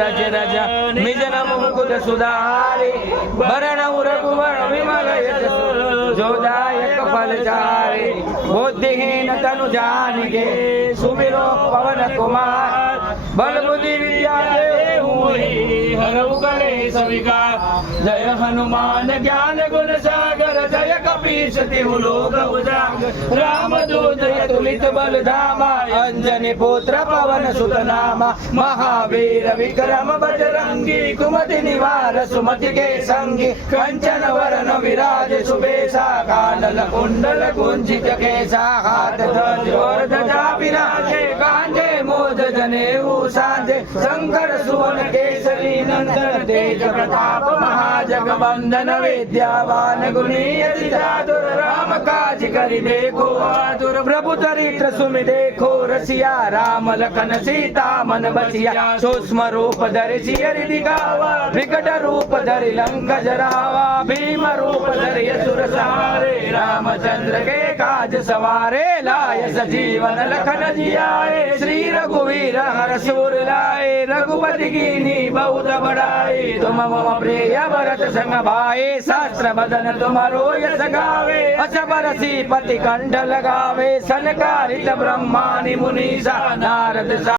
रज रज निज नम मुकुट सुधारी वरण रघुवर विमल यश जोदायक फलचारी बुद्धिहीन तनु जानिके सुमिरो पवन कुमार बल बुद्धि विद्या हरऊ कलेश विकार जय हनुमान ज्ञान गुण सागर जय कपीश तिहु लोक उजागर राम दूत तुलित बल धामा अंजनी पुत्र पवन सुत नामा महावीर विक्रम बजरंगी कुमति निवार सुमति के संगी कंचन वरण विराज सुबेसा कानन कुंडल कुंजित केसा हाथ ध्वज ध्वजा विराजे कांधे मोद जनेऊ साजे शंकर सुवन केसरी नंदन तेज प्रताप महाजगवंदन विद्यावान गुणी अति चातुर राम काज करि देखो आतुर प्रभु चरित्र सुमि देखो रसिया राम लखन सीता मन बसिया सूक्ष्म रूप धरि सियरि दिखावा विकट रूप धरि लंक जरावा भीम रूप धरि असुर सहारे रामचंद्र के काज सवारे लाय सजीवन लखन जियाए श्री रघुवीर हर सूर लाए रघुपति कीन्ही बहुत बड़ाई तुम मम प्रिय भरत संग भाई शास्त्र बदन तुम्हारो यश गावे अस बरसी पति कंठ लगावे सनकारित ब्रह्मानि मुनीसा नारद